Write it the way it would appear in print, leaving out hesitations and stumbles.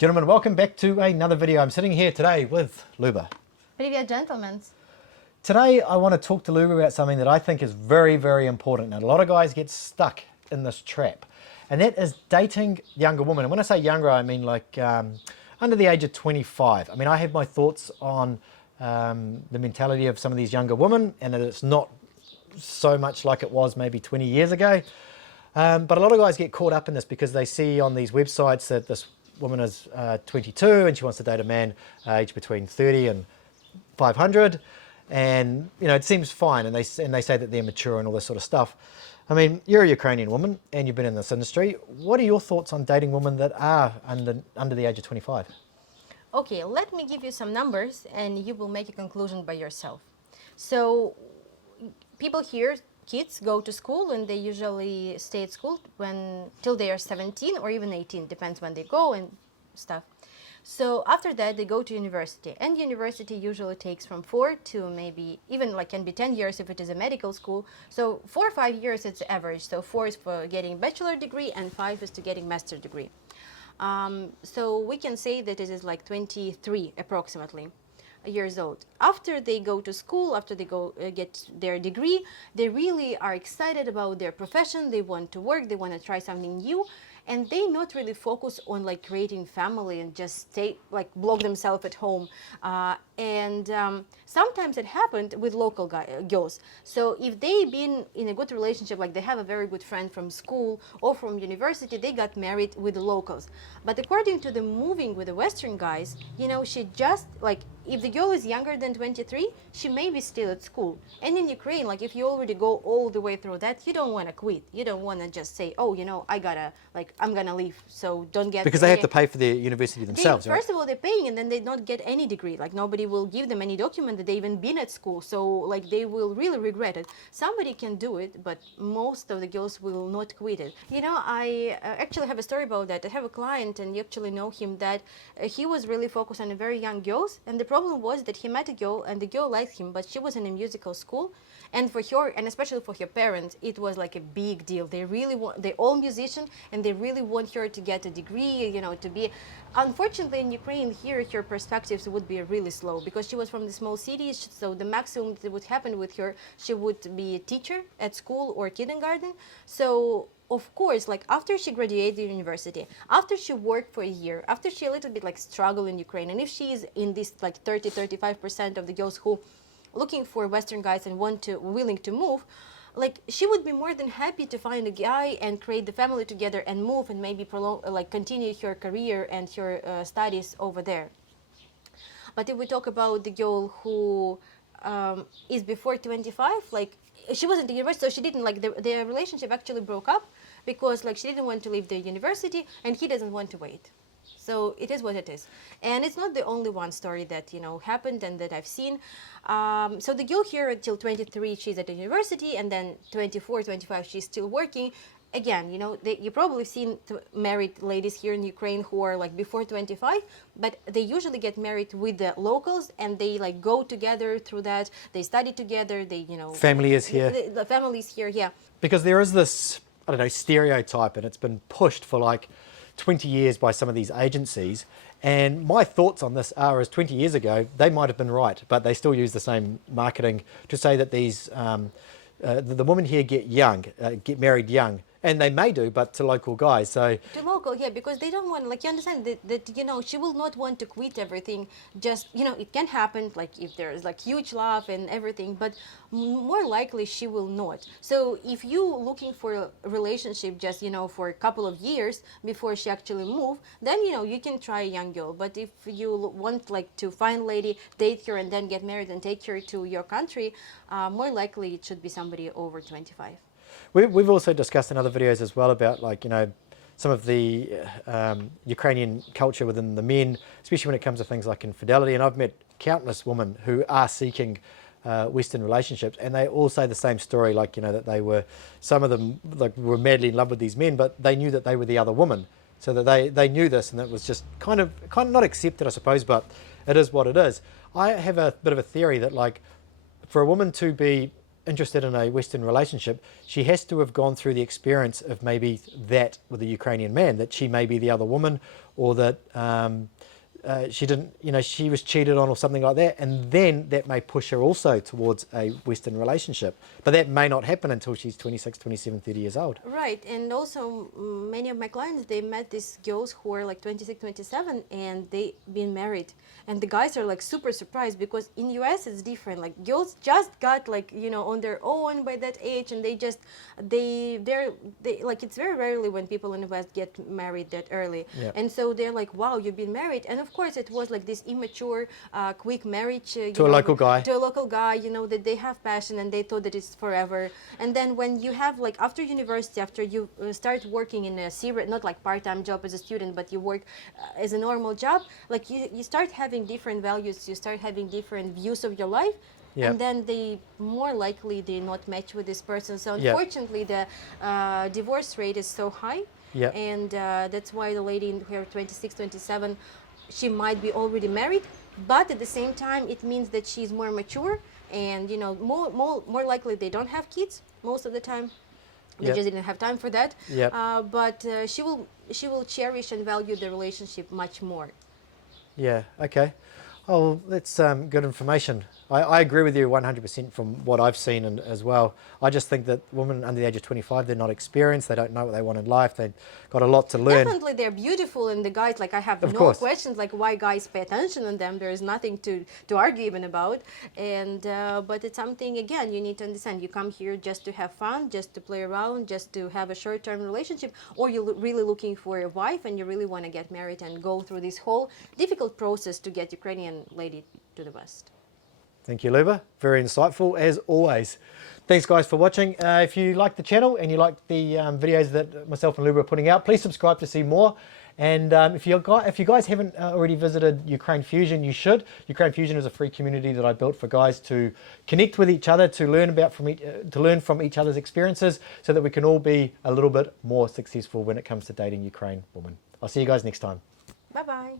Gentlemen, welcome back to another video. I'm sitting here today with Luba. Привет, gentlemen. Today I want to talk to Luba about something that I think is very, very important. And a lot of guys get stuck in this trap. And that is dating younger women. And when I say younger, I mean like under the age of 25. I mean, I have my thoughts on the mentality of some of these younger women, and that it's not so much like it was maybe 20 years ago. But a lot of guys get caught up in this because they see on these websites that this woman is 22 and she wants to date a man aged between 30 and 500, and you know, it seems fine, and they say that they're mature and all this sort of stuff. I mean, you're a Ukrainian woman and you've been in this industry. What are your thoughts on dating women that are under the age of 25? Okay, let me give you some numbers and you will make a conclusion by yourself. So people here, kids go to school and they usually stay at school till they are 17 or even 18, depends when they go and stuff. So after that they go to university, and university usually takes from 4 to maybe even like can be 10 years if it is a medical school. So 4 or 5 years it's average. So 4 is for getting bachelor degree and 5 is to getting master degree. So we can say that it is like 23 approximately years old. After they go to school, after they go get their degree, they really are excited about their profession. They want to work, they want to try something new, and they not really focus on like creating family and just stay like block themselves at home. Sometimes it happened with local girls. So if they've been in a good relationship, like they have a very good friend from school or from university, they got married with the locals. But according to the moving with the Western guys, you know, she just like, if the girl is younger than 23, she may be still at school. And in Ukraine, like if you already go all the way through that, you don't want to quit. You don't want to just say, oh, you know, I'm gonna leave, so don't get. Because they have to pay for their university themselves, right? First of all, they're paying, and then they don't get any degree. Like nobody will give them any document that they even been at school. So like they will really regret it. Somebody can do it, but most of the girls will not quit it. You know, I actually have a story about that. I have a client, and you actually know him, that he was really focused on a very young girls, and the problem was that he met a girl, and the girl liked him, but she was in a musical school, and for her, and especially for her parents, it was like a big deal. They really want, they're all musicians, and they really want her to get a degree, you know, to be. Unfortunately, in Ukraine, here her perspectives would be really slow because she was from the small cities. So the maximum that would happen with her, she would be a teacher at school or kindergarten. So of course, like after she graduated university, after she worked for a year, after she a little bit like struggle in Ukraine, and if she is in this like 30-35% of the girls who looking for Western guys and willing to move, like she would be more than happy to find a guy and create the family together and move and maybe prolong, like continue her career and her studies over there. But if we talk about the girl who is before 25, like she was in the university, so she didn't like their relationship actually broke up because like she didn't want to leave the university and he doesn't want to wait. So it is what it is, and it's not the only one story that, you know, happened and that I've seen. So the girl here until 23, she's at the university, and then 24, 25, she's still working. Again, you know, you probably seen married ladies here in Ukraine who are like before 25, but they usually get married with the locals, and they like go together through that. They study together. They, you know, Family is here. The family is here, yeah. Because there is this, I don't know, stereotype, and it's been pushed for like 20 years by some of these agencies, and my thoughts on this are, as 20 years ago they might have been right, but they still use the same marketing to say that these the women here get married young, and they may do, but to local guys. So to local, yeah, because they don't want, like, you understand that you know, she will not want to quit everything. Just, you know, it can happen, like if there's like huge love and everything, but more likely she will not. So if you looking for a relationship just, you know, for a couple of years before she actually move, then, you know, you can try a young girl. But if you want like to find lady, date her, and then get married and take her to your country, more likely it should be somebody over 25. We've also discussed in other videos as well about, like, you know, some of the Ukrainian culture within the men, especially when it comes to things like infidelity. And I've met countless women who are seeking Western relationships, and they all say the same story, like, you know, that they were, some of them like were madly in love with these men, but they knew that they were the other woman, so that they knew this, and it was just kind of not accepted, I suppose, but it is what it is. I have a bit of a theory that, like, for a woman to be interested in a Western relationship, she has to have gone through the experience of maybe that with a Ukrainian man, that she may be the other woman, or that she didn't, she was cheated on or something like that, and then that may push her also towards a Western relationship. But that may not happen until she's 26, 27, 30 years old. Right, and also many of my clients, they met these girls who are like 26, 27, and they been married, and the guys are like super surprised, because in US it's different. Like girls just got like on their own by that age, and they're like, it's very rarely when people in the West get married that early. Yeah. And so they're like, wow, you've been married. And of course it was like this immature quick marriage To a local guy. to a local guy, that they have passion and they thought that it's forever. And then when you have like after university, after you start working in a serious, not like part-time job as a student, but you work as a normal job, like you start having different values, you start having different views of your life. Yep. And then they more likely they not match with this person. So Yep. unfortunately the divorce rate is so high. Yep. And that's why the lady in her 26, 27, she might be already married, but at the same time it means that she's more mature, and more likely they don't have kids most of the time. They Yep. just didn't have time for that. Yep. But she will cherish and value the relationship much more. Yeah, okay. Oh, that's good information. I agree with you 100% from what I've seen and as well. I just think that women under the age of 25, they're not experienced, they don't know what they want in life, they've got a lot to learn. Definitely they're beautiful, and the guys, like I have Of no course. questions like why guys pay attention on them. There is nothing to argue even about. And but it's something, again, you need to understand. You come here just to have fun, just to play around, just to have a short-term relationship, or you're really looking for a wife and you really want to get married and go through this whole difficult process to get Ukrainian lady to the West. Thank you, Luba. Very insightful, as always. Thanks, guys, for watching. If you like the channel and you like the videos that myself and Luba are putting out, please subscribe to see more. And if you guys haven't already visited Ukraine Fusion, you should. Ukraine Fusion is a free community that I built for guys to connect with each other, to learn from each other's experiences, so that we can all be a little bit more successful when it comes to dating Ukraine women. I'll see you guys next time. Bye-bye.